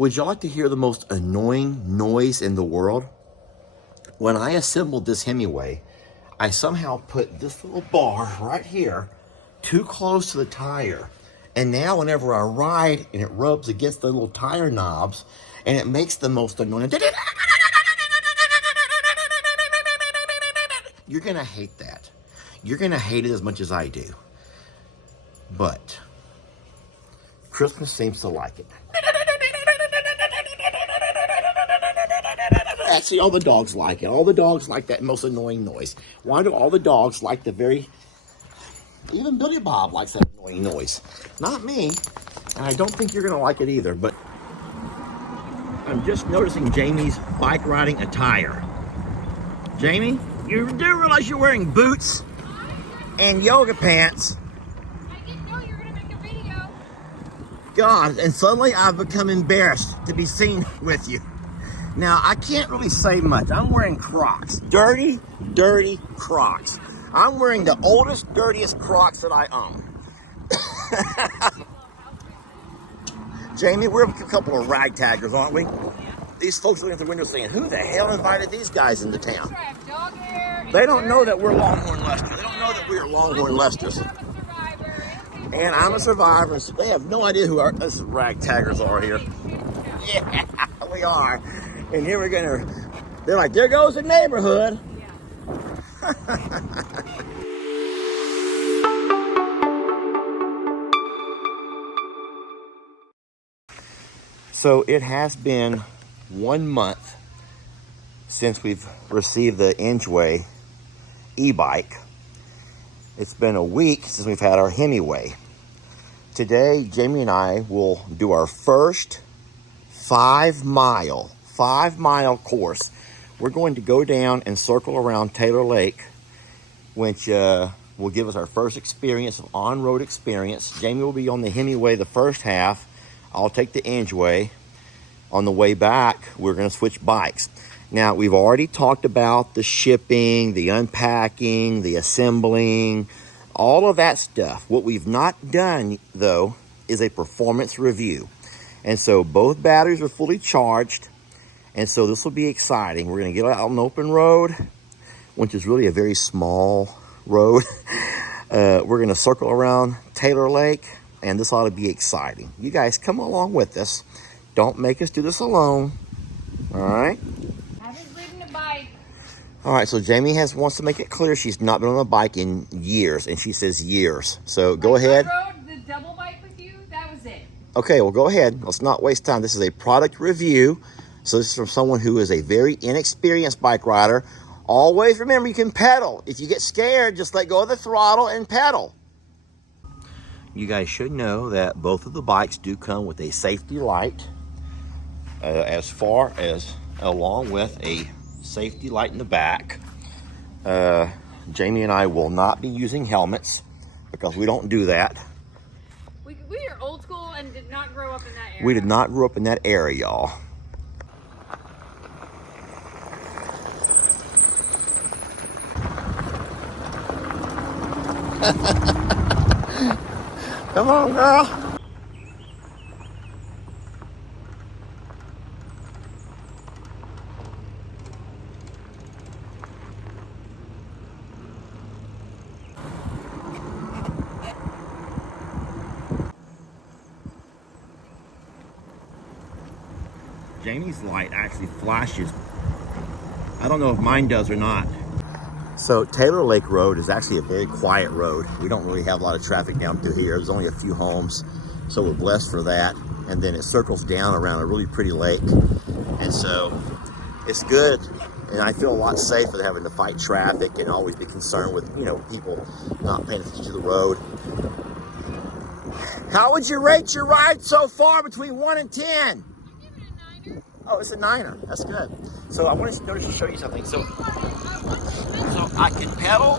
Would you like to hear the most annoying noise in the world? When I assembled this HIMIWAY, I somehow put this little bar right here too close to the tire. And now whenever I ride and it rubs against the little tire knobs, and it makes the most annoying. You're gonna hate that. You're gonna hate it as much as I do. But Christmas seems to like it. Actually, all the dogs like it. All the dogs like that most annoying noise. Why do all the dogs like the very... Even Billy Bob likes that annoying noise. Not me. And I don't think you're going to like it either. But I'm just noticing Jamie's bike riding attire. Jamie, you do realize you're wearing boots and yoga pants. I didn't know you were going to make a video. God, and suddenly I've become embarrassed to be seen with you. Now, I can't really say much. I'm wearing Crocs. Dirty, dirty Crocs. I'm wearing the oldest, dirtiest Crocs that I own. Jamie, we're a couple of ragtaggers, aren't we? These folks looking at the window saying, who the hell invited these guys into town? They don't know that we're Longhorn Lester. They don't know that we are Longhorn Lesters. And I'm a survivor. So they have no idea who us ragtaggers are here. Yeah, we are. And here we're they're like, there goes the neighborhood. So it has been 1 month since we've received the ENGWE e-bike. It's been a week since we've had our HIMIWAY. Today, Jamie and I will do our first 5 mile course. We're going to go down and circle around Taylor Lake, which will give us our first experience of on-road experience. Jamie will be on the HIMIWAY the first half. I'll take the ENGWE. On the way back, we're going to switch bikes. Now, we've already talked about the shipping, the unpacking, the assembling, all of that stuff. What we've not done, though, is a performance review. And so both batteries are fully charged. And so this will be exciting. We're going to get out on an open road, which is really a very small road. We're going to circle around Taylor Lake, and this ought to be exciting. You guys come along with us. Don't make us do this alone. All right? I was riding a bike. All right, so Jamie wants to make it clear she's not been on a bike in years, and she says years. So go ahead. I rode the double bike with you. That was it. Okay, well, go ahead. Let's not waste time. This is a product review. So this is from someone who is a very inexperienced bike rider. Always remember, you can pedal. If you get scared, just let go of the throttle and pedal. You guys should know that both of the bikes do come with a safety light, along with a safety light in the back. Jamie and I will not be using helmets because we don't do that. We are old school and did not grow up in that area. We did not grow up in that area, y'all. Come on, girl. Jamie's light actually flashes. I don't know if mine does or not. So Taylor Lake Road is actually a very quiet road. We don't really have a lot of traffic down through here. There's only a few homes, so we're blessed for that. And then it circles down around a really pretty lake. And so it's good. And I feel a lot safer than having to fight traffic and always be concerned with, people not paying attention to the road. How would you rate your ride so far between 1 and 10? I'd give it a 9er. Oh, it's a 9er. That's good. So I want to show you something. So I can pedal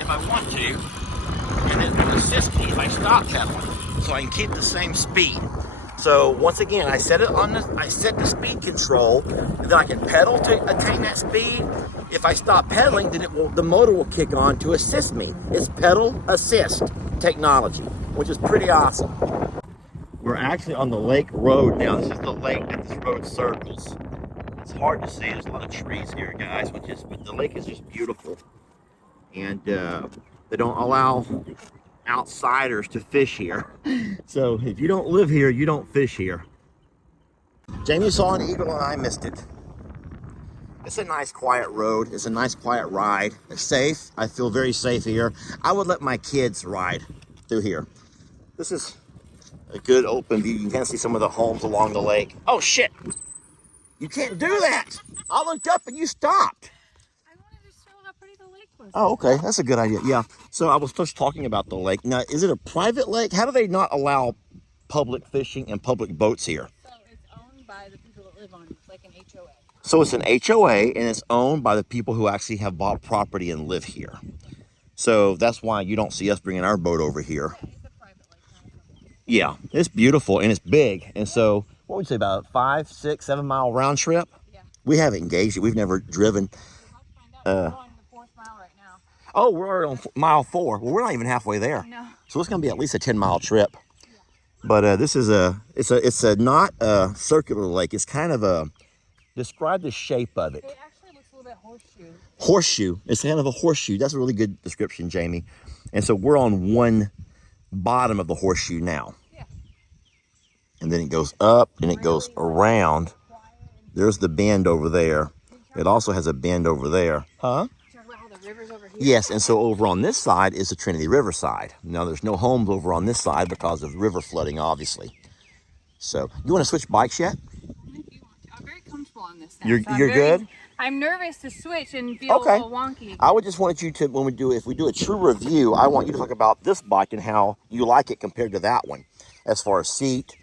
if I want to, and then it'll assist me if I stop pedaling, so I can keep the same speed. So once again, I set the speed control, and then I can pedal to attain that speed. If I stop pedaling, then the motor will kick on to assist me. It's pedal assist technology, which is pretty awesome. We're actually on the lake road now. This is the lake that this road circles. It's hard to see. There's a lot of trees here, guys, but the lake is just beautiful. And they don't allow outsiders to fish here. So if you don't live here, you don't fish here. Jamie saw an eagle and I missed it. It's a nice quiet road. It's a nice quiet ride. It's safe. I feel very safe here. I would let my kids ride through here. This is a good open view. You can kind of see some of the homes along the lake. Oh shit! You can't do that! I looked up and you stopped. I wanted to show how pretty the lake was. Oh, okay. That's a good idea. Yeah. So I was just talking about the lake. Now, is it a private lake? How do they not allow public fishing and public boats here? So it's owned by the people that live on it. It's like an HOA. So it's an HOA and it's owned by the people who actually have bought property and live here. So that's why you don't see us bringing our boat over here. Yeah, it's a private lake. Yeah, it's beautiful and it's big. And so, what would you say, about a 5, 6, 7 mile round trip? Yeah. We haven't engaged it. We've never driven. We'll have to find out. We're going the 4th mile right now. Oh, we're on mile 4. Well, we're not even halfway there. No. So it's going to be at least a 10-mile trip. Yeah. But this is it's a not a circular lake. It's kind of a, describe the shape of it. It actually looks a little bit horseshoe. Horseshoe. It's kind of a horseshoe. That's a really good description, Jamie. And so we're on one bottom of the horseshoe now. Yeah. And then it goes up and it goes around. There's the bend over there. It also has a bend over there. Huh? Talk about how the river's over here. Yes, and so over on this side is the Trinity River side. Now there's no homes over on this side because of river flooding, obviously. So, you want to switch bikes yet? I'm very comfortable on this now. You're good? I'm nervous to switch and feel a little wonky. I would just want you to, if we do a true review, I want you to talk about this bike and how you like it compared to that one. As far as seat,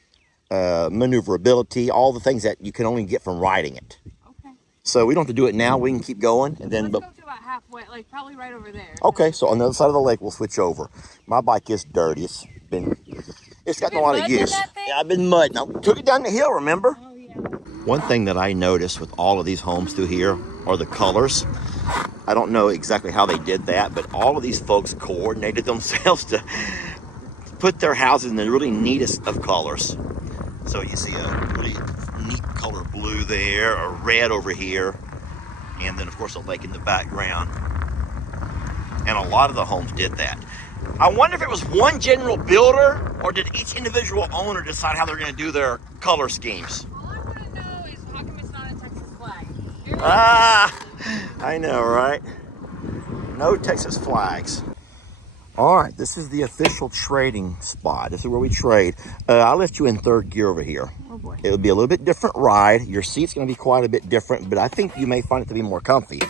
maneuverability, all the things that you can only get from riding it. Okay. So we don't have to do it now. We can keep going. And then, Let's go to about halfway, like probably right over there. Okay, so on the other side of the lake, we'll switch over. My bike is dirty. It's gotten a lot of use. Yeah, I've been mudding. I took it down the hill, remember? Oh, yeah. One thing that I noticed with all of these homes through here are the colors. I don't know exactly how they did that, but all of these folks coordinated themselves to put their houses in the really neatest of colors. So you see a really neat color blue there, a red over here, and then of course a lake in the background. And a lot of the homes did that. I wonder if it was one general builder or did each individual owner decide how they're going to do their color schemes? All I want to know is how come it's not a Texas flag? I know, right? No Texas flags. All right, this is the official trading spot. This is where we trade. I left you in 3rd gear over here. Oh boy. It would be a little bit different ride. Your seat's going to be quite a bit different, but I think you may find it to be more comfy.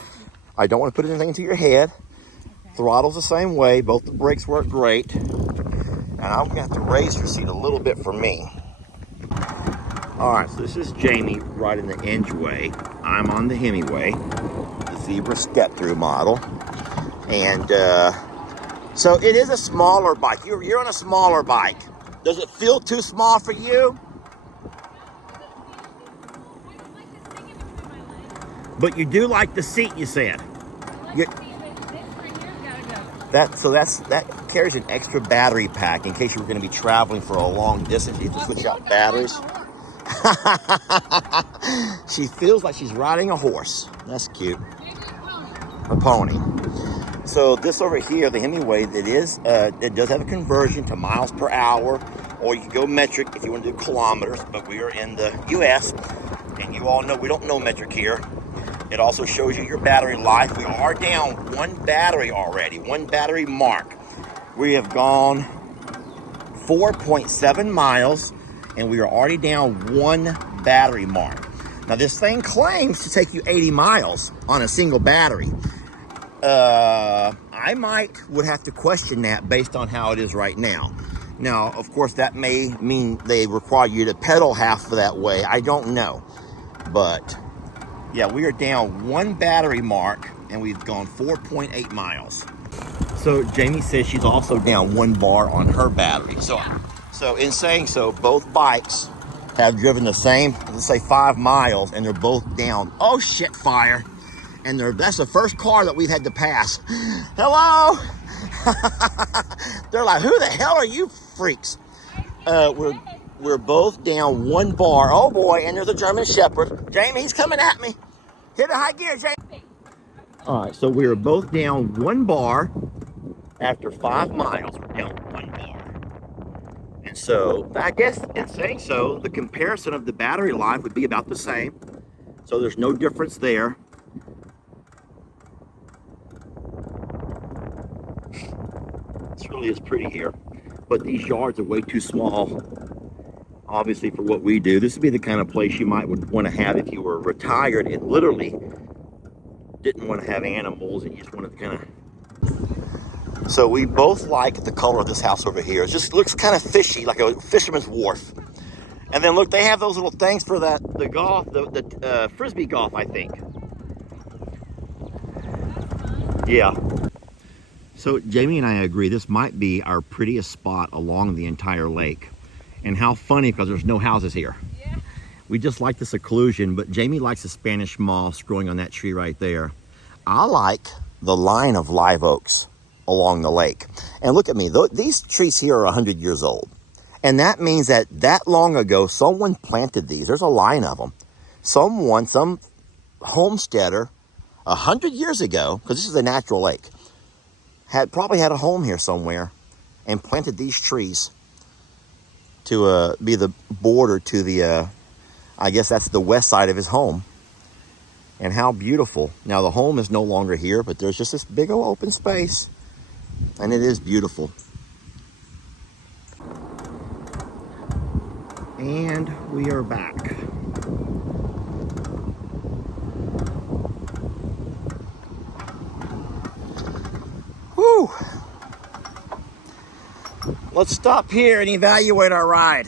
I don't want to put anything into your head. Okay. Throttle's the same way. Both the brakes work great. And I'm going to have to raise your seat a little bit for me. All right, so this is Jamie riding the ENGWE. I'm on the HIMIWAY, the Zebra step-through model. And so it is a smaller bike. You're on a smaller bike. Does it feel too small for you? But you do like the seat, you said. That carries an extra battery pack in case you were going to be traveling for a long distance. You have to switch out batteries. She feels like she's riding a horse. That's cute. A pony. So this over here, the HIMIWAY, it does have a conversion to miles per hour, or you can go metric if you want to do kilometers, but we are in the US, and you all know we don't know metric here. It also shows you your battery life. We are down one battery already, one battery mark. We have gone 4.7 miles, and we are already down one battery mark. Now this thing claims to take you 80 miles on a single battery. I would have to question that based on how it is right now. Now, of course, that may mean they require you to pedal half of that way. I don't know. But, yeah, we are down one battery mark, and we've gone 4.8 miles. So, Jamie says she's also down 1 bar on her battery. So in saying so, both bikes have driven the same, let's say 5 miles, and they're both down. Oh, shit, fire. And that's the first car that we've had to pass. Hello? They're like, who the hell are you freaks? we're both down one bar. Oh boy, and there's a German Shepherd. Jamie, he's coming at me. Hit a high gear, Jamie. All right, so we are both down one bar. After 5 miles, we're down one bar. And so, I guess in saying so, the comparison of the battery life would be about the same. So there's no difference there. This really is pretty here. But these yards are way too small, obviously, for what we do. This would be the kind of place you might would want to have if you were retired and literally didn't want to have animals and you just wanted to kind of... So we both like the color of this house over here. It just looks kind of fishy, like a fisherman's wharf. And then look, they have those little things for the golf, the frisbee golf, I think. Yeah. So Jamie and I agree this might be our prettiest spot along the entire lake. And how funny, because there's no houses here. Yeah. We just like the seclusion, but Jamie likes the Spanish moss growing on that tree right there. I like the line of live oaks along the lake. And look at me, these trees here are 100 years old. And that means that long ago, someone planted these. There's a line of them. Some homesteader 100 years ago, because this is a natural lake, probably had a home here somewhere and planted these trees to be the border to the, I guess that's the west side of his home. And how beautiful. Now the home is no longer here, but there's just this big old open space. And it is beautiful. And we are back. Whew. Let's stop here and evaluate our ride.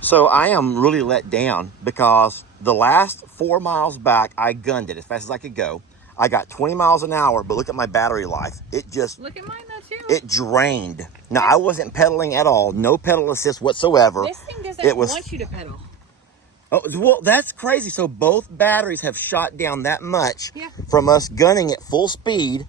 So I am really let down because the last 4 miles back, I gunned it as fast as I could go. I got 20 miles an hour, but look at my battery life. It just... Look at mine though too. It drained. Now, I wasn't pedaling at all. No pedal assist whatsoever. This thing doesn't want you to pedal. Oh, well, that's crazy. So both batteries have shot down that much Yeah. from us gunning at full speed,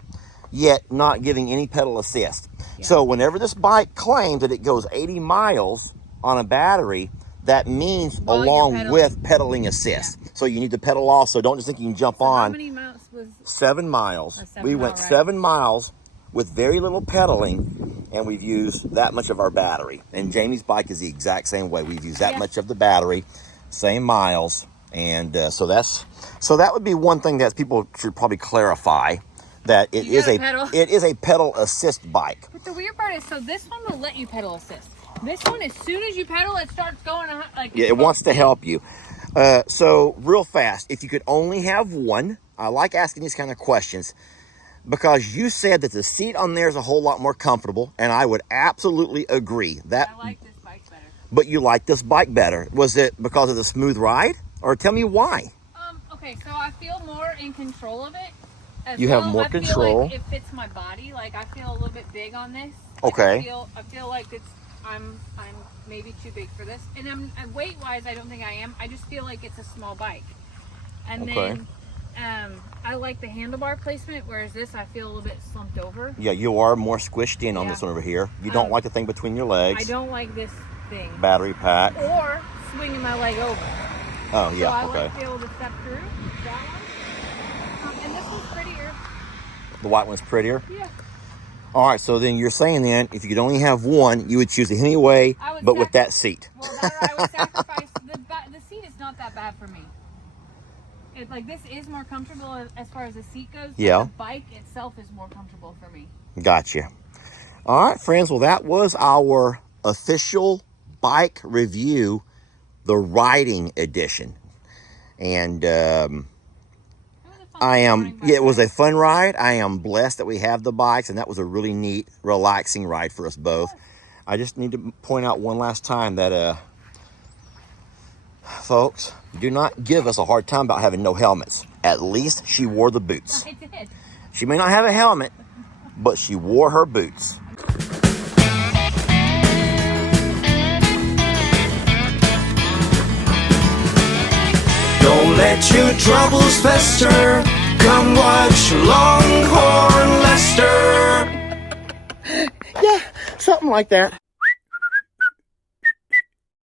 yet not giving any pedal assist. Yeah. So whenever this bike claims that it goes 80 miles on a battery, that means While you're along pedaling. with pedaling assist. Yeah. So you need to pedal off, so don't just think you can jump on. How many miles was... 7 miles. A 7 We mile went ride. 7 miles with very little pedaling, and we've used that much of our battery. And Jamie's bike is the exact same way. We've used that much of the battery, same miles, and so that would be one thing that people should probably clarify, that it is a pedal assist bike. But the weird part is, so this one will let you pedal assist. This one, as soon as you pedal, it starts going like... Yeah, it wants to help you. So real fast, if you could only have one, I like asking these kind of questions because you said that the seat on there is a whole lot more comfortable, and I would absolutely agree. I like this bike better. But you like this bike better. Was it because of the smooth ride? Or tell me why. Okay, so I feel more in control of it. You have more control. Like it fits my body. Like I feel a little bit big on this. Okay. I feel like I'm maybe too big for this. And weight wise, I don't think I am. I just feel like it's a small bike. And then I like the handlebar placement, whereas this I feel a little bit slumped over. Yeah, you are more squished in on this one over here. You don't like the thing between your legs. I don't like this thing. Battery pack. Or swinging my leg over. Oh, yeah, so I okay. like to be able to step through that one. And this one's prettier. The white one's prettier? Yeah. All right, so then you're saying then, if you could only have one, you would choose the HIMIWay, but with that seat. Well, I would sacrifice, the seat is not that bad for me. Like, this is more comfortable as far as the seat goes. Yeah. But the bike itself is more comfortable for me. Gotcha. All right, friends. Well, that was our official bike review, the riding edition. And it was a fun ride. I am blessed that we have the bikes, and that was a really neat, relaxing ride for us both. I just need to point out one last time that, folks, do not give us a hard time about having no helmets. At least she wore the boots. I did. She may not have a helmet, but she wore her boots. Don't let your troubles fester. Come watch Longhorn Lester. Yeah, something like that.